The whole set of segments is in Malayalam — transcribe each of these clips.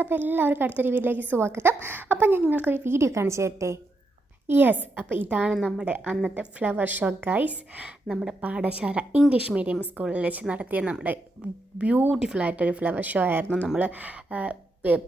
അപ്പോൾ എല്ലാവർക്കും അടുത്തൊരു വീട്ടിലേക്ക് സ്വാഗതം. അപ്പോൾ ഞാൻ നിങ്ങൾക്കൊരു വീഡിയോ കാണിച്ചു തരട്ടെ യെസ് അപ്പോൾ ഇതാണ് നമ്മുടെ അന്നത്തെ ഫ്ലവർ ഷോ ഗൈസ് നമ്മുടെ പാഠശാല ഇംഗ്ലീഷ് മീഡിയം സ്കൂളിൽ വെച്ച് നടത്തിയ നമ്മുടെ ബ്യൂട്ടിഫുൾ ആയിട്ടൊരു ഫ്ലവർ ഷോ ആയിരുന്നു. നമ്മൾ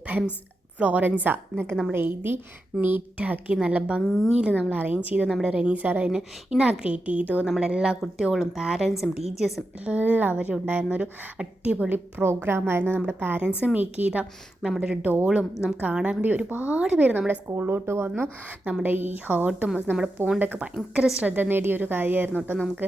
ഫെംസ് ഫ്ലോറൻസ എന്നൊക്കെ നമ്മൾ എഴുതി നീറ്റാക്കി നല്ല ഭംഗിയിൽ നമ്മൾ അറേഞ്ച് ചെയ്തു. നമ്മുടെ റെനി സാർ അതിനെ ഇനാഗ്രേറ്റ് ചെയ്തു. നമ്മളെല്ലാ കുട്ടികളും പാരൻസും ടീച്ചേഴ്സും എല്ലാവരും ഉണ്ടായിരുന്ന ഒരു അടിപൊളി പ്രോഗ്രാമായിരുന്നു നമ്മുടെ പാരൻസ് മേക്ക് ചെയ്ത. നമ്മുടെ ഒരു ഡോളും നമുക്ക് കാണാൻ വേണ്ടി ഒരുപാട് പേര് നമ്മുടെ സ്കൂളിലോട്ട് വന്നു. നമ്മുടെ ഈ ഹേർട്ടും നമ്മുടെ പോണ്ടൊക്കെ ഭയങ്കര ശ്രദ്ധ നേടിയ ഒരു കാര്യമായിരുന്നു കേട്ടോ. നമുക്ക്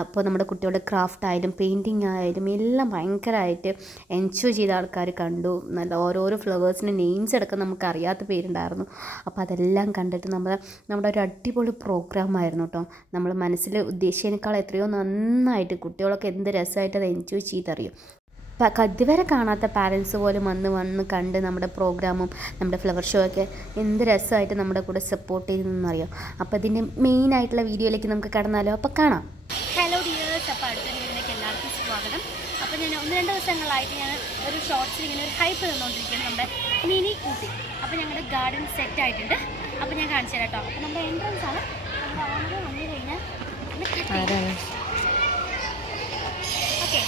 അപ്പോൾ നമ്മുടെ കുട്ടികളുടെ ക്രാഫ്റ്റ് ആയാലും പെയിന്റിങ് ആയാലും എല്ലാം ഭയങ്കരമായിട്ട് എൻജോയ് ചെയ്ത ആൾക്കാർ കണ്ടു. നല്ല ഓരോരോ ഫ്ലവേഴ്സിന്റെ നെയിംസ് അടക്കം നമുക്ക് അറിയാത്ത പേരുണ്ടായിരുന്നു. അപ്പോൾ അതെല്ലാം കണ്ടിട്ട് നമ്മൾ നമ്മുടെ ഒരു അടിപൊളി പ്രോഗ്രാമായിരുന്നു കേട്ടോ നമ്മൾ മനസ്സിൽ ഉദ്ദേശിച്ചതിനേക്കാൾ എത്രയോ നന്നായിട്ട് കുട്ടികളൊക്കെ എന്ത് രസമായിട്ട് അത് എൻജോയ് ചെയ്തറിയും. ഇതുവരെ കാണാത്ത പാരൻസ് പോലും വന്ന് വന്ന് കണ്ട് നമ്മുടെ പ്രോഗ്രാമും നമ്മുടെ ഫ്ലവർ ഷോ ഒക്കെ എന്ത് രസമായിട്ട് നമ്മുടെ കൂടെ സപ്പോർട്ട് ചെയ്തെന്നറിയാം അപ്പോൾ ഇതിന്റെ മെയിൻ ആയിട്ടുള്ള വീഡിയോയിലേക്ക് നമുക്ക് കടന്നാലോ. അപ്പോൾ കാണാം. ഹലോ ഡിയേഴ്സ് അപ്പോൾ അടുത്ത വീഡിയോയിലേക്ക് എല്ലാവർക്കും സ്വാഗതം അപ്പോൾ ഞാൻ ഒന്ന് രണ്ട് ദിവസങ്ങളായിട്ട് ഞാൻ ഒരു ഷോർട്സിൽ ഇങ്ങനെ ഒരു ഹൈപ്പ് തന്നുകൊണ്ടിരിക്കുകയാണ് നമ്മുടെ മിനി ഊട്ടി. അപ്പോൾ ഞങ്ങളുടെ ഗാർഡൻ സെറ്റ് ആയിട്ടുണ്ട്. അപ്പോൾ ഞാൻ കാണിച്ചു തരാം കേട്ടോ. അപ്പോൾ നമ്മുടെ എൻട്രൻസ് ആണ്. നമ്മുടെ ഓണർ വന്നു കഴിഞ്ഞാൽ ഓക്കെ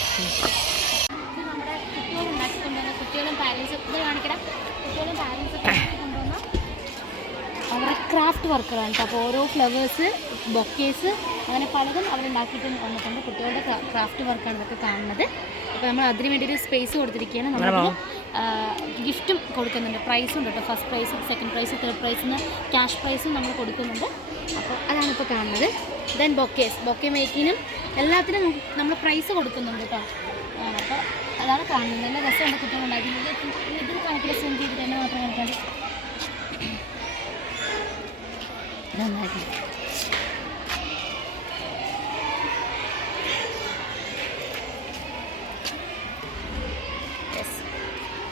നമ്മുടെ കുട്ടികൾ ഉണ്ടാക്കിക്കൊണ്ടുവന്ന കുട്ടികളും പാരൻസും ഇത് കാണിക്കണം കുട്ടികളും പാരൻസും കൊണ്ടുവന്ന അവരുടെ ക്രാഫ്റ്റ് വർക്കുകളാണ് കേട്ടോ. അപ്പോൾ ഓരോ ഫ്ലവേഴ്സ് ബൊക്കേസ് അങ്ങനെ പലതും അവരുണ്ടാക്കിയിട്ട് വന്നിട്ടുണ്ട് കുട്ടികളുടെ ക്രാഫ്റ്റ് വർക്കാണ് ഇതൊക്കെ കാണുന്നത്. അപ്പോൾ നമ്മൾ അതിന് വേണ്ടി ഒരു സ്പേസ് കൊടുത്തിരിക്കുകയാണ്. നമ്മൾ ഗിഫ്റ്റും കൊടുക്കുന്നുണ്ട്. പ്രൈസും ഉണ്ട് കേട്ടോ. First prize second prize third പ്രൈസിന് ക്യാഷ് പ്രൈസും നമ്മൾ കൊടുക്കുന്നുണ്ട്. അപ്പോൾ അതാണ് ഇപ്പോൾ കാണുന്നത്. ദെൻ ബൊക്കേസ് ബൊക്കെ മേക്കിനും എല്ലാത്തിനും നമ്മൾ പ്രൈസ് കൊടുക്കുന്നുണ്ട് കേട്ടോ. അപ്പോൾ അതാണ് കാണുന്നത്. നല്ല രസമുണ്ട് കുട്ടികൾ ഉണ്ടാക്കുന്നത് ഇത് കണക്കിൽ സെൻഡ് ചെയ്തിട്ട് തന്നെ മാത്രം കണക്കാണ് നന്നായിട്ട്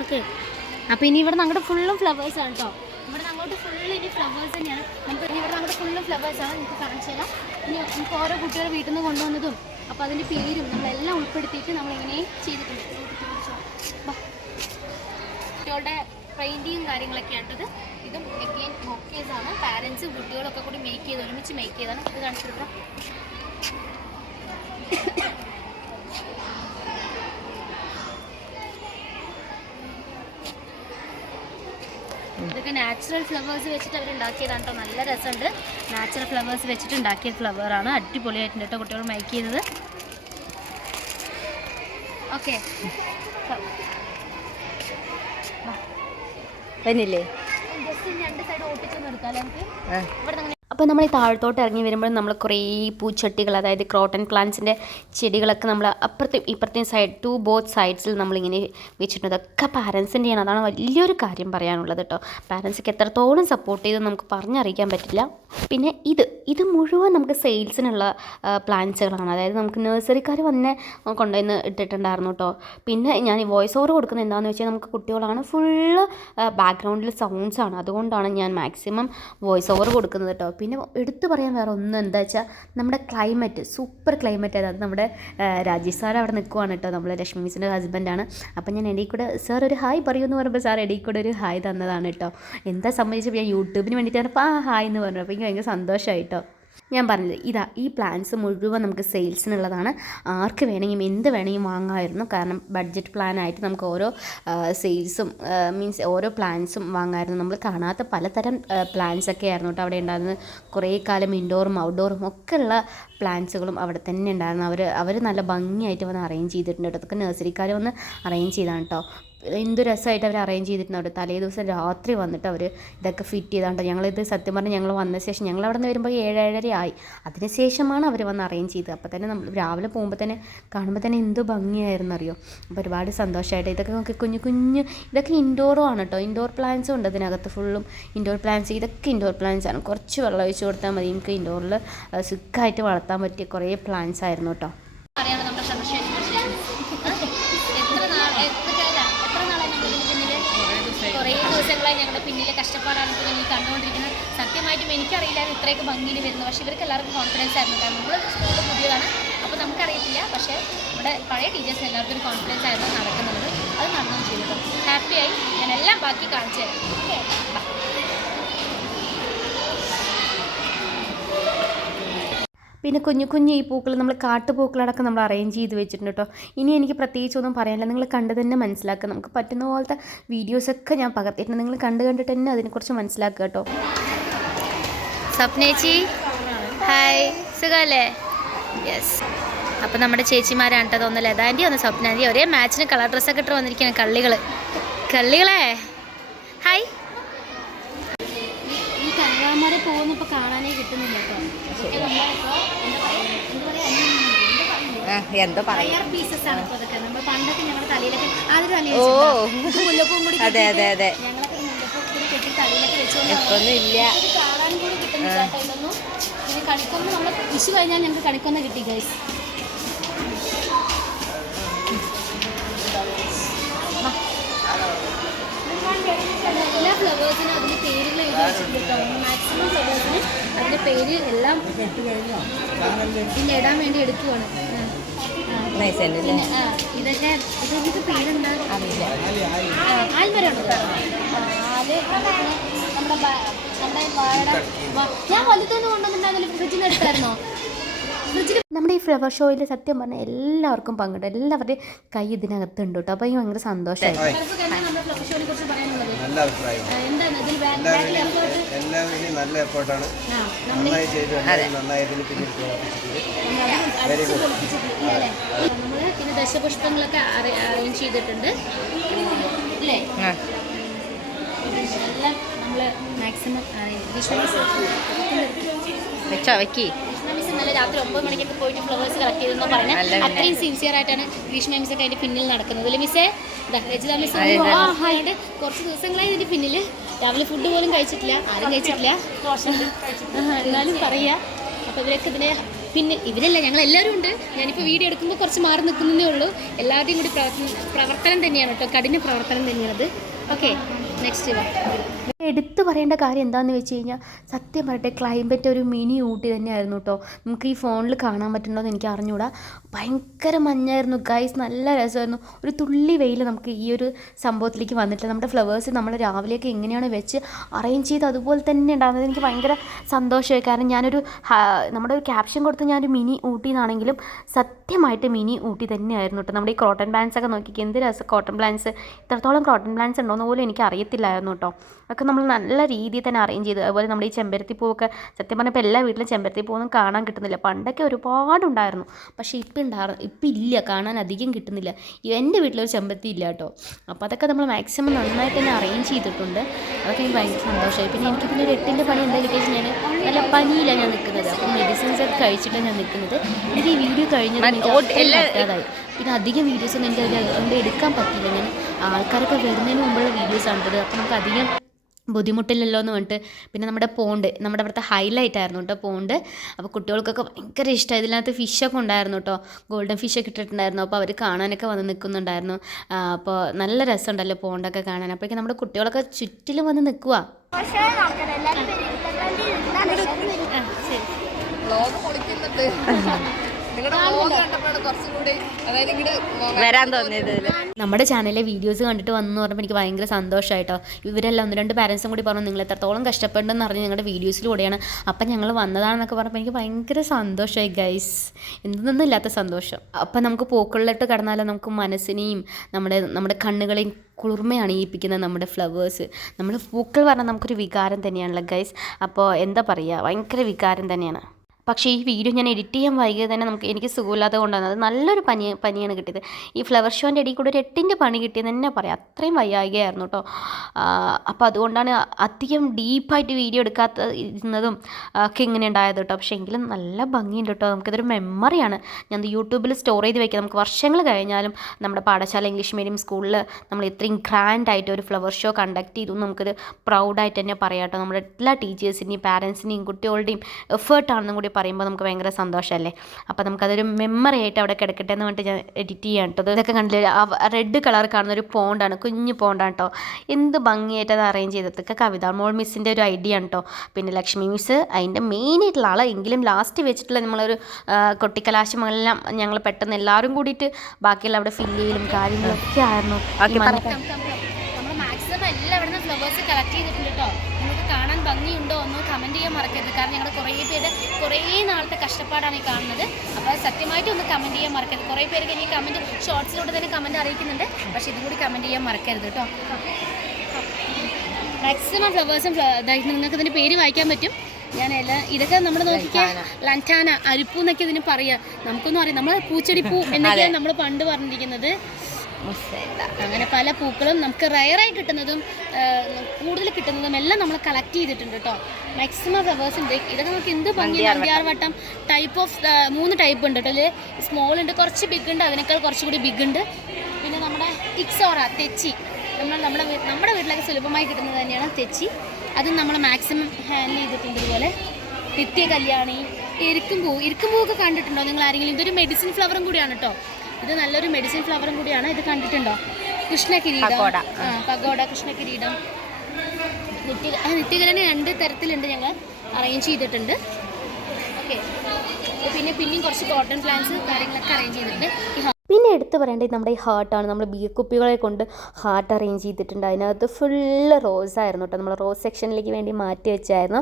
ഓക്കെ അപ്പോൾ ഇനി ഇവിടെ അങ്ങോട്ട് ഫുള്ളും ഫ്ലവേഴ്സ് ആണ് കേട്ടോ ഇവിടെ അങ്ങോട്ട് ഫുള്ള് ഇനി ഫ്ലവേഴ്സ് തന്നെയാണ്. നമുക്ക് ഇനി ഇവിടെ അങ്ങോട്ട് ഫുള്ളും ഫ്ലവേഴ്സ് ആണ് നമുക്ക് കാണിച്ചു തരാം. ഇനി നമുക്ക് ഓരോ കുട്ടികൾ വീട്ടിൽ നിന്ന് കൊണ്ടുവന്നതും അപ്പോൾ അതിന്റെ പേരും നമ്മളെല്ലാം ഉൾപ്പെടുത്തിയിട്ട് നമ്മൾ നമ്മളിങ്ങനെ ചെയ്തിട്ടുണ്ട്. കുട്ടികളുടെ പെയിന്റിങ്ങും കാര്യങ്ങളൊക്കെ ഇത് ഇതും എഗെയിൻ ആണ്. പാരൻസും കുട്ടികളൊക്കെ കൂടി മേക്ക് ചെയ്ത് ഒരുമിച്ച് മേക്ക് ചെയ്താണ്. ഇത് കാണിച്ചു കൊടുക്കാം. ഇതൊക്കെ നാച്ചുറൽ ഫ്ലവേഴ്സ് വെച്ചിട്ട് അവർ ഉണ്ടാക്കിയതാണ് കേട്ടോ നല്ല രസമുണ്ട്. നാച്ചുറൽ ഫ്ലവേഴ്സ് വെച്ചിട്ട് ഉണ്ടാക്കിയ ഫ്ലവറാണ് അടിപൊളിയായിട്ടുണ്ട് കേട്ടോ കുട്ടികൾ മേക്ക് ചെയ്തത്. ഓക്കെ വരുന്നില്ലേ ജസ്റ്റ് രണ്ട് സൈഡ് ഓട്ടിച്ച് നിർത്താം നമുക്ക്? ഇവിടെ അപ്പോൾ നമ്മൾ ഈ താഴത്തോട്ട് ഇറങ്ങി വരുമ്പോൾ നമ്മൾ കുറേ പൂച്ചട്ടികൾ അതായത് ക്രോട്ടൺ പ്ലാന്റ്സിന്റെ ചെടികളൊക്കെ നമ്മൾ അപ്പുറത്തെ ഇപ്പുറത്തെയും സൈഡ് ടു ബോത്ത് സൈഡ്സിൽ നമ്മളിങ്ങനെ വെച്ചിട്ടുണ്ട് അതൊക്കെ പാരൻസിന്റെയാണ് അതാണ് വലിയൊരു കാര്യം പറയാനുള്ളത് കേട്ടോ പാരൻസൊക്കെ എത്രത്തോളം സപ്പോർട്ട് ചെയ്ത് നമുക്ക് പറഞ്ഞറിയിക്കാൻ പറ്റില്ല. പിന്നെ ഇത് ഇത് മുഴുവൻ നമുക്ക് സെയിൽസിനുള്ള പ്ലാന്റ്സുകളാണ്. അതായത് നമുക്ക് നഴ്സറിക്കാർ വന്നെ കൊണ്ടുവന്ന് ഇട്ടിട്ടുണ്ടായിരുന്നു കേട്ടോ പിന്നെ ഞാൻ ഈ വോയിസ് ഓവർ കൊടുക്കുന്നത് എന്താണെന്ന് വെച്ചാൽ നമുക്ക് കുട്ടികളാണ് ഫുള്ള് ബാക്ക്ഗ്രൗണ്ടിൽ സൗണ്ട്സാണ് അതുകൊണ്ടാണ് ഞാൻ മാക്സിമം വോയിസ് ഓവർ കൊടുക്കുന്നത് കേട്ടോ പിന്നെ എടുത്തു പറയാൻ വേറെ ഒന്നും എന്താ വെച്ചാൽ നമ്മുടെ ക്ലൈമറ്റ് സൂപ്പർ ക്ലൈമറ്റ് അതായത് നമ്മുടെ രാജീവ് സാർ അവിടെ നിൽക്കുവാണ് കേട്ടോ നമ്മൾ ലക്ഷ്മി മിസിന്റെ ഹസ്ബൻഡാണ് അപ്പം ഞാൻ ഇടയിൽ കൂടെ സാർ ഒരു ഹായ് പറയൂ എന്ന് പറയുമ്പോൾ സാർ ഇടയിൽ കൂടെ ഒരു ഹായ് തന്നതാണ് കേട്ടോ എന്താ സംബന്ധിച്ചപ്പോൾ ഞാൻ യൂട്യൂബിന് വേണ്ടിയിട്ടാണ് അപ്പോൾ ആ ഹായ് എന്ന് പറഞ്ഞു. അപ്പോൾ എനിക്ക് ഭയങ്കര സന്തോഷമായി കേട്ടോ ഞാൻ പറഞ്ഞത് ഇതാ ഈ പ്ലാൻസ് മുഴുവൻ നമുക്ക് സെയിൽസിനുള്ളതാണ് ആർക്ക് വേണമെങ്കിലും എന്ത് വേണമെങ്കിലും വാങ്ങാമായിരുന്നു. കാരണം ബഡ്ജറ്റ് പ്ലാനായിട്ട് നമുക്ക് ഓരോ സെയിൽസും മീൻസ് ഓരോ പ്ലാൻസും വാങ്ങാമായിരുന്നു. നമ്മൾ കാണാത്ത പലതരം പ്ലാൻസ് ഒക്കെ ആയിരുന്നു കേട്ടോ അവിടെ ഉണ്ടായിരുന്നത്. കുറേ കാലം ഇൻഡോറും ഔട്ട്ഡോറും ഒക്കെ ഉള്ള പ്ലാൻസുകളും അവിടെ തന്നെ ഉണ്ടായിരുന്നു. അവർ അവർ നല്ല ഭംഗിയായിട്ട് വന്ന് അറേഞ്ച് ചെയ്തിട്ടുണ്ട്. കേട്ടോ അതൊക്കെ നഴ്സറിക്കാർ വന്ന് അറേഞ്ച് ചെയ്താണ് കേട്ടോ. എന്ത് രസമായിട്ട് അവർ അറേഞ്ച് ചെയ്തിട്ടുണ്ട്. അവിടെ തലേ ദിവസം രാത്രി വന്നിട്ട് അവർ ഇതൊക്കെ ഫിറ്റ് ചെയ്താണ്ട് ഞങ്ങളിത് സത്യം പറഞ്ഞാൽ ഞങ്ങൾ വന്ന ശേഷം ഞങ്ങൾ അവിടെ നിന്ന് വരുമ്പോൾ ഏഴേഴര ആയി. അതിന് ശേഷമാണ് അവർ വന്ന് അറേഞ്ച് ചെയ്തത്. അപ്പോൾ തന്നെ നമ്മൾ രാവിലെ പോകുമ്പോൾ തന്നെ കാണുമ്പോൾ തന്നെ എന്ത് ഭംഗിയായിരുന്നു അറിയോ അപ്പോൾ ഒരുപാട് സന്തോഷമായിട്ട് ഇതൊക്കെ നോക്കി കുഞ്ഞു കുഞ്ഞു ഇതൊക്കെ ഇൻഡോറും ആണ് കേട്ടോ ഇൻഡോർ പ്ലാന്റ്സും ഉണ്ട് അതിനകത്ത് ഫുള്ളും ഇൻഡോർ പ്ലാന്റ്സ് ഇതൊക്കെ ഇൻഡോർ പ്ലാന്റ്സ് ആണ്. കുറച്ച് വെള്ളം ഒഴിച്ച് കൊടുത്താൽ മതി. നമുക്ക് ഇൻഡോറിൽ സുഖമായിട്ട് വളർത്താൻ പറ്റിയ കുറേ പ്ലാന്റ്സ് ആയിരുന്നു കേട്ടോ എത്ര നാൾ എത്ര കാല കുറേ ദിവസങ്ങളായി ഞങ്ങളുടെ പിന്നിലെ കഷ്ടപ്പാടാണ് ഇപ്പോൾ ഞങ്ങൾ കണ്ടുകൊണ്ടിരിക്കുന്നത്. സത്യമായിട്ടും എനിക്കറിയില്ലായിരുന്നു ഇത്രയൊക്കെ ഭംഗിയിൽ വരുന്നത്. പക്ഷേ ഇവർക്ക് എല്ലാവർക്കും കോൺഫിഡൻസ് ആയിരുന്നു കാരണം നമ്മൾ സ്കൂളിൽ പുതിയതാണ്. അപ്പോൾ നമുക്കറിയത്തില്ല. പക്ഷേ നമ്മുടെ പഴയ ടീച്ചേഴ്സ് എല്ലാവർക്കും ഒരു കോൺഫിഡൻസ് ആയിരുന്നു നടക്കുന്നത്. അത് നടന്നു ചെയ്തു ഹാപ്പിയായി ഞാൻ എല്ലാം ബാക്കി കാണിച്ചു തരാം. ഓക്കെ പിന്നെ കുഞ്ഞു കുഞ്ഞു ഈ പൂക്കൾ നമ്മൾ കാട്ടുപൂക്കളടക്കം നമ്മൾ അറേഞ്ച് ചെയ്ത് വെച്ചിട്ടുണ്ട് കേട്ടോ ഇനി എനിക്ക് പ്രത്യേകിച്ച് ഒന്നും പറയാനില്ല. നിങ്ങൾ കണ്ടു തന്നെ മനസ്സിലാക്കുക. നമുക്ക് പറ്റുന്ന പോലത്തെ വീഡിയോസൊക്കെ ഞാൻ പകർത്തിയിട്ടുണ്ട്. നിങ്ങൾ കണ്ട് കണ്ടിട്ട് തന്നെ അതിനെക്കുറിച്ച് മനസ്സിലാക്കുക കേട്ടോ സ്വപ്നേച്ചി ഹായ് സുഖമല്ലേ യെസ് അപ്പം നമ്മുടെ ചേച്ചിമാരാണ് കേട്ടോ ഒന്ന് ലതാന്റെ ഒന്ന് സ്വപ്നാന്റെ ഒരേ മാച്ചിന് കളർ ഡ്രസ്സൊക്കെ ഇട്ട് വന്നിരിക്കുകയാണ് കള്ളികൾ കള്ളികളെ? ഹായ് ഈ കന്യാകുമാരി പോകുന്നപ്പോൾ കാണാനേ കിട്ടുന്നില്ല കേട്ടോ നമ്മളിപ്പോൾ എന്താ പറയാ. ഓ. അതെ അതെ അതെ. ഇപ്പൊന്നും ഇല്ല. കണിക്കൊന്ന് നമ്മൾ വിഷു കഴിഞ്ഞാൽ ഞങ്ങൾക്ക് കണിക്കൊന്ന കിട്ടി ഗൈസ് എല്ലാ ഫ്ലവേഴ്സിനും അതിന്റെ പേരുകൾ എഴുതി വെച്ചിട്ടുണ്ട് മാക്സിമം ഫ്ലവേഴ്സിന് അതിന്റെ പേര് എല്ലാം പിന്നെ ഇടാൻ വേണ്ടി എടുക്കുവാണ്. പിന്നെ ആ, ഇതൊക്കെ ഇതൊക്കെ പേരെന്താ അറിയില്ല. ആൽമരമുണ്ട് ആൽ നമ്മുടെ ഞാൻ വലുതൊന്നും കൊണ്ടുവന്നിട്ടുണ്ടായിരുന്നില്ല ഫ്രിഡ്ജിൽ നിന്ന് എടുത്തായിരുന്നോ? നമ്മുടെ ഈ ഫ്ലവർ ഷോയിൽ സത്യം പറഞ്ഞാൽ എല്ലാവർക്കും പങ്കുണ്ട്. എല്ലാവരുടെയും കൈ ഇതിനകത്തുണ്ട് കേട്ടോ. അപ്പോൾ ഈ ഭയങ്കര സന്തോഷമായി നല്ല എഫേർട്ടാണ്. നന്നായി ചെയ്തു നന്നായി ഇതിന് ഗുഡ് നമ്മൾ പിന്നെ ദശപുഷ്പങ്ങളൊക്കെ അറേഞ്ച് ചെയ്തിട്ടുണ്ട്. അല്ലേ. എല്ലാം നമ്മൾ മാക്സിമം വിഷ്വലൈസ് വെച്ചോ വെക്കി. മിസ് ഇന്നലെ രാത്രി ഒമ്പത് മണിക്കൊക്കെ പോയിട്ട് ഫ്ലവേഴ്സ് കളക്ട് ചെയ്തെന്ന് പറഞ്ഞാൽ നല്ല അത്രയും സിൻസിയർ ആയിട്ടാണ് ഭീഷ്മ മിസ് ഒക്കെ അതിന്റെ പിന്നിൽ നടക്കുന്നത്. അല്ലേ മിസ്സേ? ദാ രജിത മിസ്. കുറച്ച് ദിവസങ്ങളായി ഇതിന്റെ പിന്നിൽ രാവിലെ ഫുഡ് പോലും കഴിച്ചിട്ടില്ല ആരും കഴിച്ചിട്ടില്ല. എന്നാലും പറയാ. അപ്പോൾ ഇവരൊക്കെ ഇതിനെ പിന്നെ ഇവരല്ല ഞങ്ങൾ എല്ലാവരും ഉണ്ട്. ഞാനിപ്പോൾ വീഡിയോ എടുക്കുമ്പോൾ കുറച്ച് മാറി നിൽക്കുന്നതേ ഉള്ളൂ. എല്ലാവരുടെയും കൂടി പ്രവർത്തനം പ്രവർത്തനം തന്നെയാണ് കേട്ടോ കഠിന പ്രവർത്തനം തന്നെയാണത്. ഓക്കെ നെക്സ്റ്റ് എടുത്തു പറയേണ്ട കാര്യം എന്താണെന്ന് വെച്ച് കഴിഞ്ഞാൽ സത്യം പറയട്ടെ ക്ലൈമറ്റ് ഒരു മിനി ഊട്ടി തന്നെയായിരുന്നു കേട്ടോ നമുക്ക് ഈ ഫോണിൽ കാണാൻ പറ്റുന്നുണ്ടോ എന്ന് എനിക്ക് അറിഞ്ഞൂടാ. ഭയങ്കര മഞ്ഞായിരുന്നു ഗൈസ് നല്ല രസമായിരുന്നു. ഒരു തുള്ളി വെയിൽ നമുക്ക് ഈ ഒരു സംഭവത്തിലേക്ക് വന്നിട്ടില്ല. നമ്മുടെ ഫ്ലവേഴ്സ് നമ്മൾ രാവിലെയൊക്കെ എങ്ങനെയാണ് വെച്ച് അറേഞ്ച് ചെയ്ത് അതുപോലെ തന്നെ ഉണ്ടാകുന്നത് എനിക്ക് ഭയങ്കര സന്തോഷമായി. കാരണം ഞാനൊരു നമ്മുടെ ഒരു ക്യാപ്ഷൻ കൊടുത്ത് ഞാനൊരു മിനി ഊട്ടി എന്നാണെങ്കിലും സത്യമായിട്ട് മിനി ഊട്ടി തന്നെയായിരുന്നു കേട്ടോ നമ്മുടെ ഈ കോട്ടൺ പ്ലാൻസ് ഒക്കെ നോക്കിക്ക് എന്ത് രസം. കോട്ടൺ പ്ലാൻസ് ഇത്രത്തോളം കോട്ടൺ പ്ലാൻസ് ഉണ്ടോയെന്ന് പോലും എനിക്ക് അറിയത്തില്ലായിരുന്നു കേട്ടോ അതൊക്കെ നമ്മൾ നല്ല രീതിയിൽ തന്നെ അറേഞ്ച് ചെയ്തു. അതുപോലെ നമ്മുടെ ഈ ചെമ്പരത്തി പൂവൊക്കെ സത്യം പറഞ്ഞപ്പോൾ എല്ലാ വീട്ടിലും ചെമ്പരത്തി പൂവൊന്നും കാണാൻ കിട്ടുന്നില്ല. പണ്ടൊക്കെ ഒരുപാടുണ്ടായിരുന്നു. പക്ഷേ ഇപ്പം ഉണ്ടായിരുന്നു ഇപ്പം ഇല്ല. കാണാൻ അധികം കിട്ടുന്നില്ല. എന്റെ വീട്ടിലൊരു ചെമ്പരത്തി ഇല്ല കേട്ടോ. അപ്പോൾ അതൊക്കെ നമ്മൾ മാക്സിമം നന്നായിട്ട് തന്നെ അറേഞ്ച് ചെയ്തിട്ടുണ്ട്. അതൊക്കെ എനിക്ക് ഭയങ്കര സന്തോഷമായി. പിന്നെ എനിക്ക് പിന്നെ ഒരു എട്ടിന്റെ പണി എന്താ വെച്ചാൽ ഞാൻ നല്ല പനിയിലാണ് ഞാൻ നിൽക്കുന്നത്. അപ്പം മെഡിസിൻസ് ഒക്കെ കഴിച്ചിട്ടാണ് ഞാൻ നിൽക്കുന്നത്. എനിക്ക് ഈ വീഡിയോ കഴിഞ്ഞത് പറ്റാതായി. പിന്നെ അധികം വീഡിയോസൊന്നും എനിക്ക് അതിൽ അതുകൊണ്ട് എടുക്കാൻ പറ്റില്ല ഞാൻ ആൾക്കാരൊക്കെ വരുന്നതിന് മുമ്പുള്ള വീഡിയോസ് ആണിത് അപ്പോൾ നമുക്ക് അധികം ബുദ്ധിമുട്ടില്ലല്ലോ എന്ന് പറഞ്ഞിട്ട് പിന്നെ നമ്മുടെ പോണ്ട് നമ്മുടെ അവിടുത്തെ ഹൈലൈറ്റ് ആയിരുന്നു കേട്ടോ പോണ്ട്. അപ്പോൾ കുട്ടികൾക്കൊക്കെ ഭയങ്കര ഇഷ്ടമായി ഇതിനകത്ത് ഫിഷൊക്കെ ഉണ്ടായിരുന്നു കേട്ടോ ഗോൾഡൻ ഫിഷൊക്കെ ഇട്ടിട്ടുണ്ടായിരുന്നു. അപ്പോൾ അവർ കാണാനൊക്കെ വന്ന് നിൽക്കുന്നുണ്ടായിരുന്നു അപ്പോൾ നല്ല രസമുണ്ടല്ലോ പോണ്ടൊക്കെ കാണാൻ. അപ്പോഴേക്കും നമ്മുടെ കുട്ടികളൊക്കെ ചുറ്റിലും വന്ന് നിൽക്കുക വരാൻ തോന്നിയത് ഇതിൽ. നമ്മുടെ ചാനലിലെ വീഡിയോസ് കണ്ടിട്ട് വന്നു പറഞ്ഞപ്പോൾ എനിക്ക് ഭയങ്കര സന്തോഷമായിട്ടോ ഇവരെല്ലാം ഒന്ന് രണ്ട് പാരൻസും കൂടി പറഞ്ഞു നിങ്ങൾ എത്രത്തോളം കഷ്ടപ്പെടുന്നെന്ന് അറിഞ്ഞ് ഞങ്ങളുടെ വീഡിയോസിലൂടെയാണ് അപ്പം ഞങ്ങൾ വന്നതാണെന്നൊക്കെ പറഞ്ഞപ്പോൾ എനിക്ക് ഭയങ്കര സന്തോഷമായി ഗൈസ് എന്തൊന്നും ഇല്ലാത്ത സന്തോഷം. അപ്പം നമുക്ക് പൂക്കളിലിട്ട് കടന്നാലും നമുക്ക് മനസ്സിനെയും നമ്മുടെ നമ്മുടെ കണ്ണുകളെയും കുളിർമയാണ് ഈപ്പിക്കുന്നത് നമ്മുടെ ഫ്ലവേഴ്സ് നമ്മൾ പൂക്കൾ പറഞ്ഞാൽ നമുക്കൊരു വികാരം തന്നെയാണല്ലോ ഗൈസ് അപ്പോൾ എന്താ പറയുക ഭയങ്കര വികാരം തന്നെയാണ്. പക്ഷേ ഈ വീഡിയോ ഞാൻ എഡിറ്റ് ചെയ്യാൻ വൈകിയത് തന്നെ നമുക്ക് എനിക്ക് സുഖമില്ലാതെ കൊണ്ടുവന്നത്. അത് നല്ലൊരു പനി പനിയാണ് കിട്ടിയത്. ഈ ഫ്ലവർ ഷോന്റെ ഇടയിൽ കൂടെ ഒരു എട്ടിന്റെ പണി കിട്ടിയെന്ന് തന്നെ പറയാം. അത്രയും വയ്യായികയായിരുന്നു കേട്ടോ. അപ്പോൾ അതുകൊണ്ടാണ് അധികം ഡീപ്പായിട്ട് വീഡിയോ എടുക്കാത്ത ഇരുന്നതും ഒക്കെ ഇങ്ങനെ ഉണ്ടായത് കേട്ടോ. പക്ഷേ എങ്കിലും നല്ല ഭംഗിയുണ്ട് കേട്ടോ. നമുക്കിതൊരു മെമ്മറിയാണ്. ഞാൻ യൂട്യൂബിൽ സ്റ്റോർ ചെയ്ത് വയ്ക്കാം നമുക്ക് വർഷങ്ങൾ കഴിഞ്ഞാലും നമ്മുടെ പാഠശാല ഇംഗ്ലീഷ് മീഡിയം സ്കൂളിൽ നമ്മൾ ഇത്രയും ഗ്രാൻഡ് ആയിട്ട് ഒരു ഫ്ലവർ ഷോ കണ്ടക്ട് ചെയ്തു. എന്ന് നമുക്കൊരു പ്രൗഡായിട്ട് തന്നെ പറയാം കേട്ടോ. നമ്മുടെ എല്ലാ ടീച്ചേഴ്സിന്റെയും പാരൻസിന്റെയും കുട്ടികളുടെയും എഫേർട്ടാണെന്നും കൂടി പറയുമ്പോൾ നമുക്ക് ഭയങ്കര സന്തോഷമല്ലേ അപ്പോൾ നമുക്കതൊരു മെമ്മറി ആയിട്ട് അവിടെ കിടക്കട്ടെ എന്ന് പറഞ്ഞിട്ട് ഞാൻ എഡിറ്റ് ചെയ്യാൻ കേട്ടോ. ഇതൊക്കെ കണ്ടില്ലേ? റെഡ് കളർ കാണുന്ന ഒരു പോണ്ടാണ് കുഞ്ഞു പോണ്ടാണ് കേട്ടോ. എന്ത് ഭംഗിയായിട്ട് അത് അറേഞ്ച് ചെയ്തതൊക്കെ കവിത മോൾ മിസ്സിന്റെ ഒരു ഐഡിയ ആണ് കേട്ടോ. പിന്നെ ലക്ഷ്മി മിസ് അതിന്റെ മെയിൻ ആയിട്ടുള്ള ആൾ എങ്കിലും ലാസ്റ്റ് വെച്ചിട്ടുള്ള നമ്മളൊരു കൊട്ടിക്കലാശമെല്ലാം ഞങ്ങൾ പെട്ടെന്ന് എല്ലാവരും കൂടിയിട്ട് ബാക്കിയുള്ള അവിടെ ഫില്ല് ചെയ്യലും കാര്യങ്ങളൊക്കെ ആയിരുന്നു. നമ്മൾ മാക്സിമം മാക്സിമം എല്ലാം അവിടെ നിന്ന് ഫ്ലവേഴ്സ് കളക്ട് ചെയ്തിട്ടുണ്ട് കേട്ടോ. നിങ്ങൾക്ക് കാണാൻ ഭംഗിയുണ്ടോ എന്ന് കമന്റ് ചെയ്യാൻ മറക്കരുത്. കാരണം ഞങ്ങൾ കുറേ പേര് കുറേ നാളത്തെ കഷ്ടപ്പാടാണ് ഈ കാണുന്നത്. അപ്പോൾ സത്യമായിട്ട് ഒന്ന് കമന്റ് ചെയ്യാൻ മറക്കരുത്. കുറേ പേർക്ക് ഇനി കമന്റ് ഷോർട്സിലൂടെ തന്നെ കമന്റ് അറിയിക്കുന്നുണ്ട്. പക്ഷേ ഇതും കൂടി കമന്റ് ചെയ്യാൻ മറക്കരുത് കേട്ടോ. മാക്സിമം ഫ്ലവേഴ്സും നിങ്ങൾക്ക് ഇതിന്റെ പേര് വായിക്കാൻ പറ്റും. ഞാൻ എല്ലാ ഇതൊക്കെ നമ്മൾ നോക്കിക്കാൻ ലന്റാന അരിപ്പൂ എന്നൊക്കെ ഇതിന് പറയുക നമുക്കൊന്നും അറിയാം. നമ്മൾ പൂച്ചെടിപ്പൂ എന്നൊക്കെയാണ് നമ്മൾ പണ്ട് പറഞ്ഞിരിക്കുന്നത്. അങ്ങനെ പല പൂക്കളും നമുക്ക് റയറായി കിട്ടുന്നതും കൂടുതൽ കിട്ടുന്നതും എല്ലാം നമ്മൾ കളക്ട് ചെയ്തിട്ടുണ്ട് കേട്ടോ മാക്സിമം ഫ്ലവേഴ്സ് ഉണ്ട്. ഇതൊക്കെ നമുക്ക് എന്ത് ഭംഗി വട്ടം ടൈപ്പ് ഓഫ് മൂന്ന് ടൈപ്പ് ഉണ്ട് കേട്ടോ അതിൽ സ്മോൾ ഉണ്ട് കുറച്ച് ബിഗ് ഉണ്ട് അതിനേക്കാൾ കുറച്ചുകൂടി ബിഗ് ഉണ്ട്. പിന്നെ നമ്മുടെ ഇക്സോറ തെച്ചി. നമ്മൾ നമ്മുടെ നമ്മുടെ വീട്ടിലൊക്കെ സുലഭമായി കിട്ടുന്നത് തന്നെയാണ് തെച്ചി. അതും നമ്മൾ മാക്സിമം ഹാൻഡിൽ ചെയ്തിട്ടുണ്ട് ഇതുപോലെ. നിത്യ കല്യാണി ഇരിക്കും പൂ. ഇരിക്കും പൂവൊക്കെ കണ്ടിട്ടുണ്ടോ? നിങ്ങൾ ആരെങ്കിലും? ഇതൊരു മെഡിസിൻ ഫ്ലവറും കൂടിയാണ് കേട്ടോ ഇത് നല്ലൊരു മെഡിസിൻ ഫ്ലവറും കൂടിയാണ്. ഇത് കണ്ടിട്ടുണ്ടോ? കൃഷ്ണ കിരീടം പഗോഡ. കൃഷ്ണകിരീടം പഗോഡ കൃഷ്ണ കിരീടം നിത്യ നിത്യകരന് നിത്യകരണ രണ്ട് തരത്തിലുണ്ട് ഞങ്ങൾ അറേഞ്ച് ചെയ്തിട്ടുണ്ട്. ഓക്കെ പിന്നെ പിന്നെയും കുറച്ച് കോട്ടൺ പ്ലാന്റ്സ് കാര്യങ്ങളൊക്കെ അറേഞ്ച് ചെയ്തിട്ടുണ്ട്. പിന്നെ എടുത്തു പറയേണ്ടത് നമ്മുടെ ഈ ഹാർട്ടാണ് നമ്മൾ ബിയർ കുപ്പികളെ കൊണ്ട് ഹാർട്ട് അറേഞ്ച് ചെയ്തിട്ടുണ്ട്. അതിനകത്ത് ഫുള്ള് റോസ് ആയിരുന്നു കേട്ടോ നമ്മൾ റോസ് സെക്ഷനിലേക്ക് വേണ്ടി മാറ്റി വെച്ചായിരുന്നു.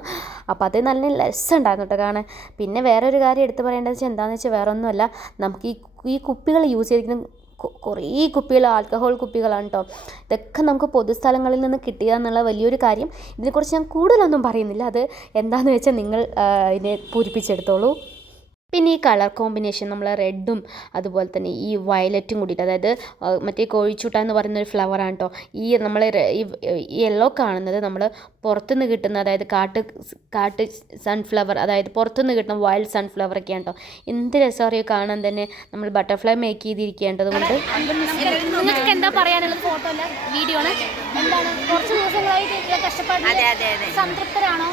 അപ്പോൾ അത് നല്ല ലെസ് ഉണ്ടായിരുന്നു കേട്ടോ കാണാൻ. പിന്നെ വേറൊരു കാര്യം എടുത്തു പറയേണ്ടത് വെച്ചാൽ എന്താണെന്ന് വെച്ചാൽ വേറെ ഒന്നുമല്ല നമുക്ക് ഈ ഈ കുപ്പികൾ യൂസ് ചെയ്തിരിക്കുന്ന കുറേ കുപ്പികൾ ആൽക്കഹോൾ കുപ്പികളാണ് കേട്ടോ ഇതൊക്കെ നമുക്ക് പൊതുസ്ഥലങ്ങളിൽ നിന്ന് കിട്ടുക എന്നുള്ള വലിയൊരു കാര്യം. ഇതിനെക്കുറിച്ച് ഞാൻ കൂടുതലൊന്നും പറയുന്നില്ല. അത് എന്താണെന്ന് വെച്ചാൽ നിങ്ങൾ ഇതിനെ പൂരിപ്പിച്ചെടുത്തോളൂ. പിന്നെ ഈ കളർ കോമ്പിനേഷൻ നമ്മൾ റെഡും അതുപോലെ തന്നെ ഈ വയലറ്റും കൂടിയിട്ട് അതായത് മറ്റേ കോഴിച്ചൂട്ട എന്ന് പറയുന്ന ഒരു ഫ്ലവറാണ് കേട്ടോ ഈ നമ്മൾ ഈ യെല്ലോ കാണുന്നത് നമ്മൾ പുറത്തുനിന്ന് കിട്ടുന്ന അതായത് കാട്ട് കാട്ട് സൺഫ്ലവർ അതായത് പുറത്തുനിന്ന് കിട്ടുന്ന വൈൽഡ് സൺഫ്ലവർ ഒക്കെയാണ് കേട്ടോ എന്ത് രസമറിയോ കാണാൻ തന്നെ നമ്മൾ ബട്ടർഫ്ലൈ മേക്ക് ചെയ്തിരിക്കേണ്ടത് കൊണ്ട്. നിങ്ങൾക്ക് എന്താ പറയാനുള്ളത് ഫോട്ടോ അല്ല വീഡിയോ ആണ് എന്താണ്? കുറച്ച് ദിവസങ്ങളായിട്ട് ഇതിലെ കഷ്ടപ്പാട് അതെ അതെ അതെ. സംതൃപ്തരാണോ?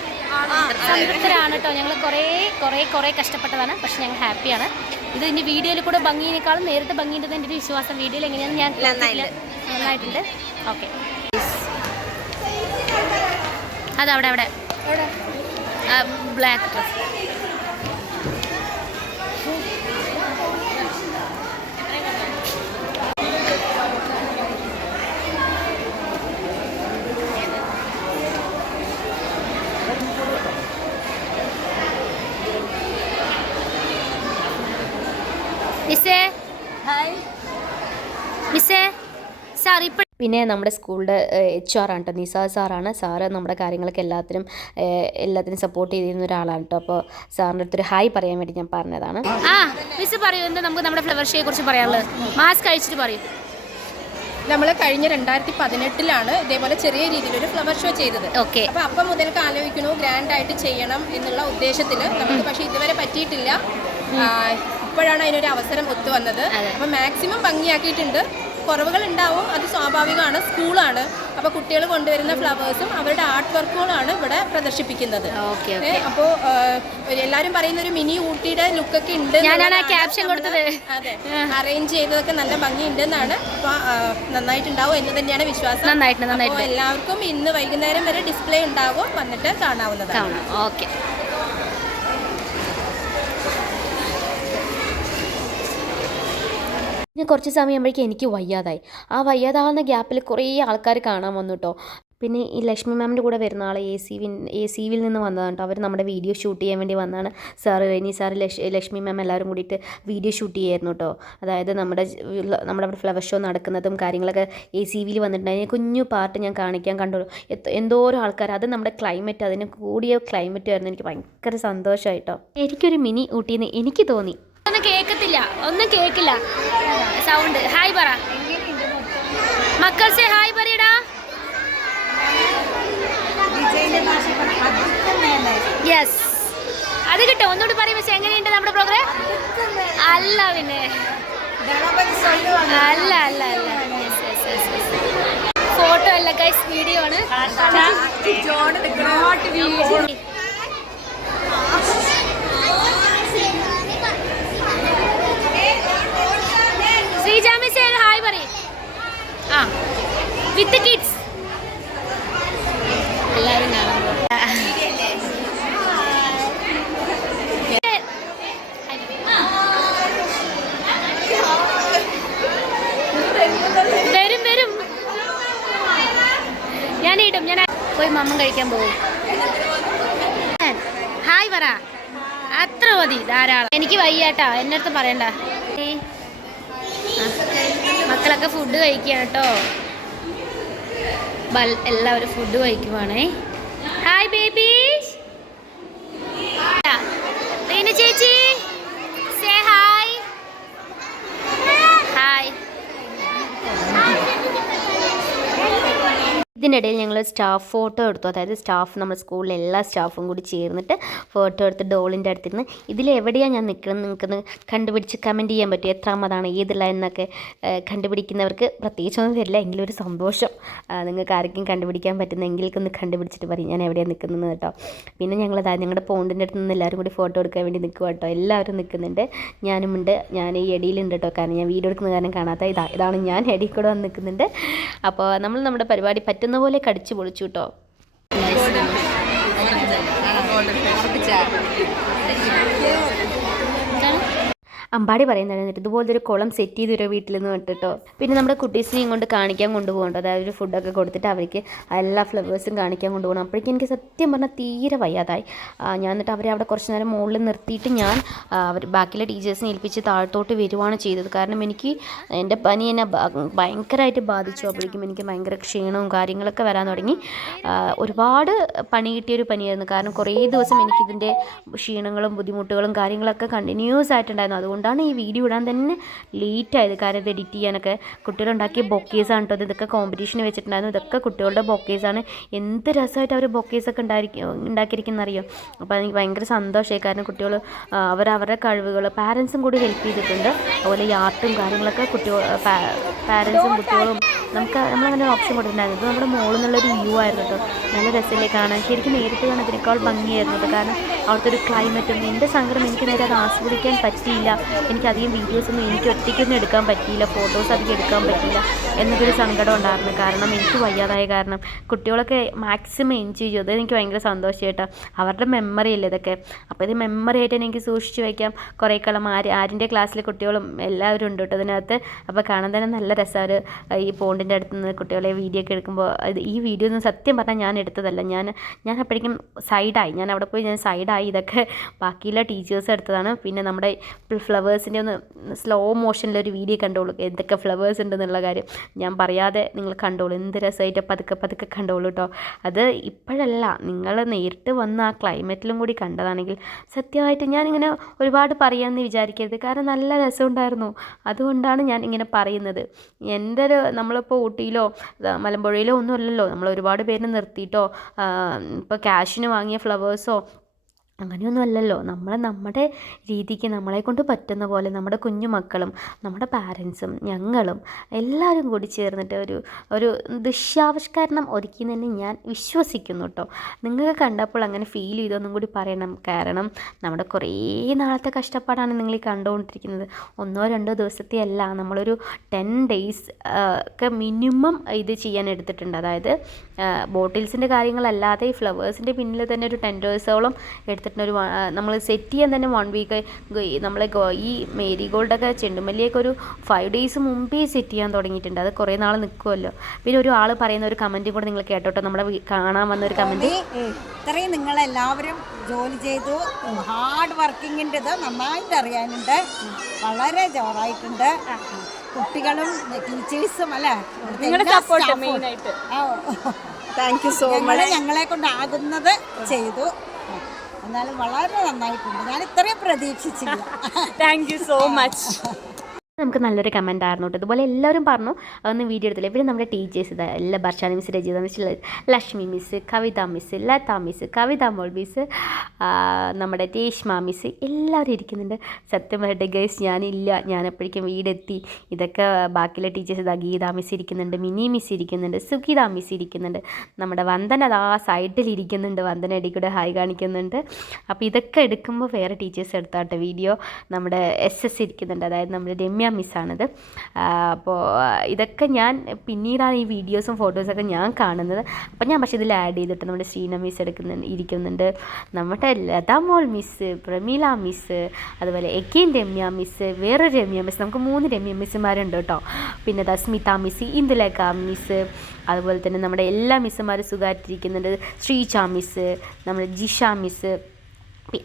സംതൃപ്തരാണ് കേട്ടോ ഞങ്ങൾ കുറേ കുറേ കുറേ കഷ്ടപ്പെട്ടതാണ്. പക്ഷെ ഞങ്ങൾ ഹാപ്പിയാണ്. ഇത് ഇനി വീഡിയോയിൽ കൂടെ ഭംഗിയേക്കാളും നേരിട്ട് ഭംഗിയുണ്ടെന്ന് എന്റെ ഒരു വിശ്വാസം. വീഡിയോയിൽ എങ്ങനെയാണെന്ന് ഞാൻ നന്നായിട്ടുണ്ട്. നന്നായിട്ടുണ്ട്. ഓക്കെ. അതവിടെ അവിടെ. ബ്ലാക്ക് ഡ്രസ് മിസ്സേ? മിസ്സേ? സാർ ഇപ്പം പിന്നെ നമ്മുടെ സ്കൂളിന്റെ എച്ച് ആർ ആണ് കേട്ടോ നിസാ സാറാണ്. സാറ് നമ്മുടെ കാര്യങ്ങളൊക്കെ എല്ലാത്തിനും എല്ലാത്തിനും സപ്പോർട്ട് ചെയ്തിരുന്ന ഒരാളാണ് കേട്ടോ അപ്പോൾ സാറിന്റെ അടുത്തൊരു ഹായ് പറയാൻ വേണ്ടി ഞാൻ പറഞ്ഞതാണ്. ആ മിസ് പറയൂ. എന്താ നമുക്ക് നമ്മുടെ ഫ്ലവർ ഷോയെ കുറിച്ച് പറയാനുള്ളത്? മാസ്ക് കഴിച്ചിട്ട് പറയും. നമ്മൾ കഴിഞ്ഞ രണ്ടായിരത്തി പതിനെട്ടിലാണ് ഇതേപോലെ ചെറിയ രീതിയിലൊരു ഫ്ലവർ ഷോ ചെയ്തത്. ഓക്കെ. അപ്പോൾ അപ്പം മുതൽക്ക് ആലോചിക്കണു ഗ്രാൻഡ് ആയിട്ട് ചെയ്യണം എന്നുള്ള ഉദ്ദേശത്തിൽ നമുക്ക് പക്ഷേ ഇതുവരെ പറ്റിയിട്ടില്ല. ആ, ഇപ്പോഴാണ് അതിനൊരു അവസരം ഒത്തു വന്നത്. അപ്പോൾ മാക്സിമം ഭംഗിയാക്കിയിട്ടുണ്ട്. കുറവുകൾ ഉണ്ടാവും അത് സ്വാഭാവികമാണ് സ്കൂളാണ്. അപ്പോൾ കുട്ടികൾ കൊണ്ടുവരുന്ന ഫ്ലവേഴ്സും അവരുടെ ആർട്ട് വർക്കുകളാണ് ഇവിടെ പ്രദർശിപ്പിക്കുന്നത്. ഓക്കെ ഏ, അപ്പോ ആ, എല്ലാരും പറയുന്ന ഒരു മിനി ഊട്ടിയുടെ ലുക്കൊക്കെ ഉണ്ട് ക്യാപ്ഷൻ കൊടുത്തത്. അതെ അറേഞ്ച് ചെയ്തതൊക്കെ നല്ല ഭംഗിയുണ്ട് എന്നാണ് അപ്പൊ നന്നായിട്ടുണ്ടാവും എന്ന് തന്നെയാണ് വിശ്വാസം. എല്ലാവർക്കും ഇന്ന് വൈകുന്നേരം വരെ ഡിസ്പ്ലേ ഉണ്ടാകും വന്നിട്ട് കാണാവുന്നതാണ്. കാണാം. ഓക്കെ. പിന്നെ കുറച്ച് സമയമാകുമ്പോഴേക്കും എനിക്ക് വയ്യാതായി. ആ വയ്യാതാവുന്ന ഗ്യാപ്പിൽ കുറേ ആൾക്കാർ കാണാൻ വന്നു കേട്ടോ പിന്നെ ഈ ലക്ഷ്മി മാമിന്റെ കൂടെ വരുന്ന ആൾ എ സി എ സി വിൽ നിന്ന് വന്നതാണ് കേട്ടോ അവർ നമ്മുടെ വീഡിയോ ഷൂട്ട് ചെയ്യാൻ വേണ്ടി വന്നതാണ്. സാറ് റെനി സാറ് ലക്ഷ് ലക്ഷ്മി മാം എല്ലാവരും കൂടിയിട്ട് വീഡിയോ ഷൂട്ട് ചെയ്യായിരുന്നു കേട്ടോ അതായത് നമ്മുടെ നമ്മുടെ അവിടെ ഫ്ലവർ ഷോ നടക്കുന്നതും കാര്യങ്ങളൊക്കെ എ സി വിയിൽ വന്നിട്ടുണ്ടായിരുന്നു കുഞ്ഞു പാർട്ട് ഞാൻ കാണിക്കാൻ കണ്ടു. എന്തോരം ആൾക്കാർ അത് നമ്മുടെ ക്ലൈമറ്റ് അതിന് കൂടിയ ക്ലൈമറ്റ് ആയിരുന്നു. എനിക്ക് ഭയങ്കര സന്തോഷമായിട്ടോ എനിക്കൊരു മിനി ഊട്ടിയെന്ന് എനിക്ക് തോന്നി. ഒന്നും കേൾക്കത്തില്ല ഒന്നും കേൾക്കില്ല സൗണ്ട് ഹായ് പറ. മക്കൾസെ ഹായ് പറയടാ. യെസ് അത് കിട്ടും. ഒന്നുകൂടി പറയും പക്ഷെ എങ്ങനെയുണ്ട് നമ്മുടെ പ്രോഗ്രാം അല്ല പിന്നെ. അല്ല അല്ല അല്ല. ഫോട്ടോ അല്ല ഗൈസ് വീഡിയോ ആണ് ശ്രീജാമിസ് ഹായ് പറയും ആ വിത്ത് കിഡ്സ് എല്ലാവരും കാണാൻ വരും വരും ഞാൻ ഇടും ഞാൻ പോയി മമ്മ കഴിക്കാൻ പോകും ഹായ് പറ അത്ര മതി ധാരാളം എനിക്ക് വയ്യാട്ടാ പറയണ്ട. മക്കളൊക്കെ ഫുഡ് കഴിക്കുകയാണ് കേട്ടോ. എല്ലാവരും ഫുഡ് കഴിക്കുവാണേ. ഹായ് ബേബീസ് റീന ചേച്ചി സേ ഹായ് ഹായ് ഇതിന്റെ ഇടയിൽ ഞങ്ങൾ സ്റ്റാഫ് ഫോട്ടോ എടുത്തു. അതായത് സ്റ്റാഫ് നമ്മുടെ സ്കൂളിലെ എല്ലാ സ്റ്റാഫും കൂടി ചേർന്നിട്ട് ഫോട്ടോ എടുത്ത് ഡോളിന്റെ അടുത്തിരുന്ന് ഇതിലെവിടെയാണ് ഞാൻ നിൽക്കുന്നത് നിങ്ങൾക്കൊന്ന് കണ്ടുപിടിച്ച് കമന്റ് ചെയ്യാൻ പറ്റും എത്രാമതാണ്? ഏതില്ല എന്നൊക്കെ കണ്ടുപിടിക്കുന്നവർക്ക് പ്രത്യേകിച്ചൊന്നും തരില്ല. എങ്കിലും ഒരു സന്തോഷം നിങ്ങൾക്ക് ആർക്കും കണ്ടുപിടിക്കാൻ പറ്റുന്നെങ്കിൽ ഒന്ന് കണ്ടുപിടിച്ചിട്ട് പറയും. ഞാൻ എവിടെയാണ് നിൽക്കുന്നത് കേട്ടോ. പിന്നെ ഞങ്ങൾ അതായത് ഞങ്ങളുടെ പോണ്ടിന്റെ അടുത്ത് നിന്ന് എല്ലാവരും കൂടി ഫോട്ടോ എടുക്കാൻ വേണ്ടി നിൽക്കുക കേട്ടോ. എല്ലാവരും നിൽക്കുന്നുണ്ട്. ഞാനുമുണ്ട് ഞാൻ ഈ എടിയിലുണ്ട് കേട്ടോ. കാരണം ഞാൻ വീഡിയോ എടുക്കുന്ന കാരണം കാണാത്ത ഇതാ ഇതാണ് ഞാൻ എടിയിൽ കൂടെ വന്ന് നിൽക്കുന്നുണ്ട്. അപ്പോൾ നമ്മൾ നമ്മുടെ പരിപാടി പറ്റുന്ന പോലെ കടിച്ചു പൊളിച്ചു കേട്ടോ അമ്പാടി പറയുന്നുണ്ട് ഇതുപോലത്തെ ഒരു കുളം സെറ്റ് ചെയ്ത് ഒരു വീട്ടിൽ നിന്ന് വിട്ടിട്ടോ പിന്നെ നമ്മുടെ കുട്ടീസിനെയും കൊണ്ട് കാണിക്കാൻ കൊണ്ടുപോകണ്ട അതായത് ഒരു ഫുഡൊക്കെ കൊടുത്തിട്ട് അവർക്ക് എല്ലാ ഫ്ലവേഴ്സും കാണിക്കാൻ കൊണ്ടുപോകണം. അപ്പോഴേക്കും എനിക്ക് സത്യം പറഞ്ഞാൽ തീരെ വയ്യാതായി. ഞാൻ എന്നിട്ട് അവരെ അവിടെ കുറച്ച് നേരം മുകളിൽ നിർത്തിയിട്ട് ഞാൻ അവർ ബാക്കിയുള്ള ടീച്ചേഴ്സിനെ ഏൽപ്പിച്ച് താഴത്തോട്ട് വരുവാണ് ചെയ്തത്. കാരണം എനിക്ക് എന്റെ പനി എന്നെ ഭയങ്കരമായിട്ട് ബാധിച്ചു. അപ്പോഴേക്കും എനിക്ക് ഭയങ്കര ക്ഷീണവും കാര്യങ്ങളൊക്കെ വരാൻ തുടങ്ങി. ഒരുപാട് പണി കിട്ടിയൊരു പനിയായിരുന്നു. കാരണം കുറേ ദിവസം എനിക്കിതിന്റെ ക്ഷീണങ്ങളും ബുദ്ധിമുട്ടുകളും കാര്യങ്ങളൊക്കെ കണ്ടിന്യൂസ് ആയിട്ടുണ്ടായിരുന്നു. അതുകൊണ്ടാണ് ഈ വീഡിയോ ഇടാൻ തന്നെ ലേറ്റ് ആയത്. കാരണം ഇത് എഡിറ്റ് ചെയ്യാനൊക്കെ കുട്ടികളുണ്ടാക്കിയ ബൊക്കേസാണ് കേട്ടോ ഇത്. ഇതൊക്കെ കോമ്പറ്റീഷന് വെച്ചിട്ടുണ്ടായിരുന്നു. ഇതൊക്കെ കുട്ടികളുടെ ബൊക്കേസാണ് എന്ത് രസമായിട്ട് അവർ ബൊക്കേസൊക്കെ ഉണ്ടായിരിക്കും ഉണ്ടാക്കിയിരിക്കുന്ന അറിയോ? അപ്പോൾ എനിക്ക് ഭയങ്കര സന്തോഷമായി. കാരണം കുട്ടികൾ അവർ അവരുടെ കഴിവുകൾ പാരൻസും കൂടി ഹെൽപ്പ് ചെയ്തിട്ടുണ്ട്. അതുപോലെ ഈ കാര്യങ്ങളൊക്കെ കുട്ടികൾ പാരൻസും കുട്ടികളും നമുക്ക് നമ്മളങ്ങനെ ഓപ്ഷൻ കൊടുത്തിട്ടുണ്ടായിരുന്നു. ഇത് നമ്മുടെ മോളിൽ നിന്നുള്ളൊരു വ്യൂ ആയിരുന്നു കേട്ടോ നല്ല രസമല്ലേ കാണാൻ. ശരിക്കും നേരിട്ട് കാണാൻ അതിനേക്കാൾ ഭംഗിയായിരുന്നു കേട്ടോ കാരണം അവിടുത്തെ ഒരു ക്ലൈമറ്റും എന്റെ സങ്കടം എനിക്ക് നേരെ അത് ആസ്വദിക്കാൻ പറ്റിയില്ല. എനിക്ക് അധികം വീഡിയോസൊന്നും എനിക്ക് ഒറ്റയ്ക്കൊന്നും എടുക്കാൻ പറ്റിയില്ല ഫോട്ടോസ് അധികം എടുക്കാൻ പറ്റിയില്ല എന്നൊരു സങ്കടം ഉണ്ടായിരുന്നു. കാരണം എനിക്ക് വയ്യാതായ കാരണം കുട്ടികളൊക്കെ മാക്സിമം എൻജോയ് ചെയ്തു അതെനിക്ക് ഭയങ്കര സന്തോഷമായിട്ടോ അവരുടെ മെമ്മറി അല്ലേ ഇതൊക്കെ? അപ്പോൾ ഇത് മെമ്മറി ആയിട്ട് എനിക്ക് സൂക്ഷിച്ച് വയ്ക്കാം കുറേ കാലം ആര് ആരിന്റെ ക്ലാസ്സിലെ കുട്ടികളും എല്ലാവരും ഉണ്ട് കേട്ടോ അതിനകത്ത് അപ്പോൾ കാണാൻ തന്നെ നല്ല രസമാണ് ഈ പോണ്ടിന്റെ അടുത്ത് നിന്ന് കുട്ടികളെ വീഡിയോ ഒക്കെ എടുക്കുമ്പോൾ ഇത് ഈ വീഡിയോ ഒന്നും സത്യം പറഞ്ഞാൽ ഞാൻ എടുത്തതല്ല. ഞാൻ ഞാൻ അപ്പോഴേക്കും സൈഡായി ഞാൻ അവിടെ പോയി ഞാൻ സൈഡായി ഇതൊക്കെ. ബാക്കിയുള്ള ടീച്ചേഴ്സ് എടുത്തതാണ്. പിന്നെ നമ്മുടെ ഫ്ലവേഴ്സിന്റെ ഒന്ന് സ്ലോ മോഷനിലൊരു വീഡിയോ കണ്ടോളൂ. എന്തൊക്കെ ഫ്ലവേഴ്സ് ഉണ്ടെന്നുള്ള കാര്യം ഞാൻ പറയാതെ നിങ്ങൾ കണ്ടോളൂ. എന്ത് രസമായിട്ട് പതുക്കെ പതുക്കെ കണ്ടോളൂ കേട്ടോ അത് ഇപ്പോഴല്ല നിങ്ങൾ നേരിട്ട് വന്ന് ആ ക്ലൈമറ്റിലും കൂടി കണ്ടതാണെങ്കിൽ സത്യമായിട്ട് ഞാനിങ്ങനെ ഒരുപാട് പറയാമെന്ന് വിചാരിക്കരുത്. കാരണം നല്ല രസമുണ്ടായിരുന്നു. അതുകൊണ്ടാണ് ഞാൻ ഇങ്ങനെ പറയുന്നത്. എന്റെ ഒരു നമ്മളിപ്പോൾ ഊട്ടിയിലോ മലമ്പുഴയിലോ ഒന്നും അല്ലല്ലോ നമ്മൾ ഒരുപാട് പേര് നിർത്തിയിട്ടോ ഇപ്പോൾ ക്യാഷിന് വാങ്ങിയ ഫ്ലവേഴ്സോ അങ്ങനെയൊന്നും അല്ലല്ലോ. നമ്മൾ നമ്മുടെ രീതിക്ക് നമ്മളെ കൊണ്ട് പറ്റുന്ന പോലെ നമ്മുടെ കുഞ്ഞുമക്കളും നമ്മുടെ പാരൻസും ഞങ്ങളും എല്ലാവരും കൂടി ചേർന്നിട്ട് ഒരു ഒരു ദൃശ്യാവിഷ്കരണം ഒരുക്കി തന്നെ ഞാൻ വിശ്വസിക്കുന്നു കേട്ടോ നിങ്ങൾക്ക് കണ്ടപ്പോൾ അങ്ങനെ ഫീൽ ചെയ്തൊന്നും കൂടി പറയണം. കാരണം നമ്മുടെ കുറേ നാളത്തെ കഷ്ടപ്പാടാണ് നിങ്ങൾ ഈ കണ്ടുകൊണ്ടിരിക്കുന്നത്. ഒന്നോ രണ്ടോ ദിവസത്തെ അല്ല. നമ്മളൊരു ടെൻ ഡേയ്സ് ഒക്കെ മിനിമം ഇത് ചെയ്യാൻ എടുത്തിട്ടുണ്ട്. അതായത് ബോട്ടിൽസിന്റെ കാര്യങ്ങളല്ലാതെ ഈ ഫ്ലവേഴ്സിന്റെ പിന്നിൽ തന്നെ ഒരു ടെൻ ഡേഴ്സോളം എടുത്തിട്ടുണ്ട്. ഒരു നമ്മൾ സെറ്റ് ചെയ്യാൻ തന്നെ വൺ വീക്ക് നമ്മളെ ഈ മേരി ഗോൾഡൊക്കെ ചെണ്ടുമല്ലിയൊക്കെ ഒരു ഫൈവ് ഡേയ്സ് മുമ്പേ സെറ്റ് ചെയ്യാൻ തുടങ്ങിയിട്ടുണ്ട്. അത് കുറേ നാൾ നിൽക്കുമല്ലോ പിന്നെ ഒരു ആൾ പറയുന്ന ഒരു കമന്റും കൂടെ നിങ്ങൾ കേട്ടോട്ടോ. നമ്മളെ കാണാൻ വന്ന ഒരു കമന്റ് ഇത്രയും നിങ്ങളെല്ലാവരും ജോലി ചെയ്തു. ഹാർഡ് വർക്കിങ്ങിന്റെത് നന്നായിട്ട് അറിയാനുണ്ട്. വളരെ ജോറായിട്ടുണ്ട്. കുട്ടികളും ടീച്ചേഴ്സും അല്ലേ? നിങ്ങളുടെ സപ്പോർട്ട് മെയിനായിട്ട് താങ്ക് യു സോ മച്ച് ഞങ്ങളെ കൊണ്ടാകുന്നത് ചെയ്തു. എന്നാലും വളരെ നന്നായിട്ടുണ്ട്. ഞാൻ ഇത്രയും പ്രതീക്ഷിച്ചില്ല. താങ്ക് യു സോ മച്ച് നമുക്ക് നല്ലൊരു കമന്റ് ആയിരുന്നു കേട്ടോ. ഇതുപോലെ എല്ലാവരും പറഞ്ഞു അതൊന്നും വീഡിയോ എടുത്തില്ല. പിന്നെ നമ്മുടെ ടീച്ചേഴ്സ് ഇതാ എല്ലാ Bharshana miss Rajitha miss Lakshmi miss Kavitha miss Latha miss Kavitha മോൾ മിസ് ആ, നമ്മുടെ രേഷ്മ മിസ് എല്ലാവരും ഇരിക്കുന്നുണ്ട്. സത്യം പറയട്ടെ ഗൈസ് ഞാനില്ല. ഞാൻ എപ്പോഴേക്കും വീടെത്തി. ഇതൊക്കെ ബാക്കിയുള്ള ടീച്ചേഴ്സ് ഇതാ ഗീത മിസ് ഇരിക്കുന്നുണ്ട് മിനി മിസ് ഇരിക്കുന്നുണ്ട് സുഗീത മിസ് ഇരിക്കുന്നുണ്ട്. നമ്മുടെ വന്ദന അതാ സൈഡിൽ ഇരിക്കുന്നുണ്ട് വന്ദന ഇടയിൽ കൂടെ ഹായ് കാണിക്കുന്നുണ്ട്. അപ്പോൾ ഇതൊക്കെ എടുക്കുമ്പോൾ വേറെ ടീച്ചേഴ്സ് എടുത്താട്ടെ വീഡിയോ നമ്മുടെ എസ് എസ് ഇരിക്കുന്നുണ്ട്. അതായത് നമ്മുടെ രമ്യ മിസ്സാണിത്. അപ്പോൾ ഇതൊക്കെ ഞാൻ പിന്നീടാണ് ഈ വീഡിയോസും ഫോട്ടോസൊക്കെ ഞാൻ കാണുന്നത്. അപ്പോൾ ഞാൻ പക്ഷേ ഇതിൽ ആഡ് ചെയ്തിട്ട് നമ്മുടെ ശ്രീന മിസ് എടുക്കുന്നുണ്ട് ഇരിക്കുന്നുണ്ട്. നമ്മുടെ ലതാ മോൾ മിസ് പ്രമീല മിസ് അതുപോലെ എക്കെയിൻ രമ്യ മിസ് വേറെ രമ്യ മിസ് നമുക്ക് മൂന്ന് രമ്യ മിസ്സുമാരുണ്ട് കേട്ടോ. പിന്നെ ദസ്മിത സ്മിത മിസ് ഇന്ദുലേഖ മിസ് അതുപോലെ തന്നെ നമ്മുടെ എല്ലാ മിസ്സുമാരും സുഖമായിട്ടിരിക്കുന്നുണ്ട് ശ്രീച മിസ് നമ്മുടെ ജിഷ മിസ്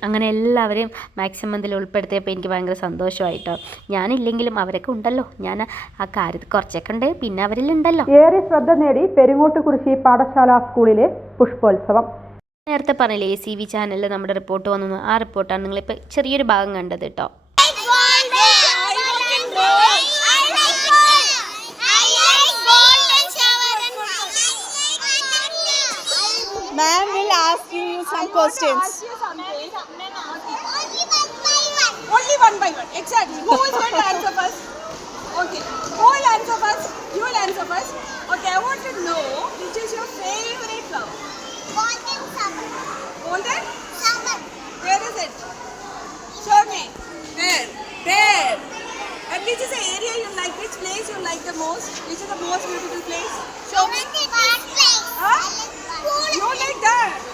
അങ്ങനെ എല്ലാവരെയും മാക്സിമം ഇതിൽ ഉൾപ്പെടുത്തിയപ്പോൾ എനിക്ക് ഭയങ്കര സന്തോഷമായിട്ടോ. ഞാനില്ലെങ്കിലും അവരൊക്കെ ഉണ്ടല്ലോ. ഞാൻ ആ കാര്യത്തിൽ കുറച്ചൊക്കെ ഉണ്ട്. പിന്നെ അവരിലുണ്ടല്ലോ ഏറെ ശ്രദ്ധ നേടി പെരുങ്ങോട്ടുകുറിശി പാഠശാല സ്കൂളിലെ പുഷ്പോത്സവം. നേരത്തെ പറഞ്ഞില്ലേ എ സി വി ചാനലിൽ നമ്മുടെ റിപ്പോർട്ട് വന്നു. ആ റിപ്പോർട്ടാണ് നിങ്ങളിപ്പോൾ ചെറിയൊരു ഭാഗം കണ്ടത് കേട്ടോ some questions. Only one by one. Exactly. Who is going to answer first? Okay. Who will answer first? You will answer first. Okay, I want to know which is your favorite flower? Golden summer. Golden? Summer. Where is it? Show me. There. There. And which is the area you like? Which place you like the most? Which is the most beautiful place? Show me. Park place. Huh? You like that?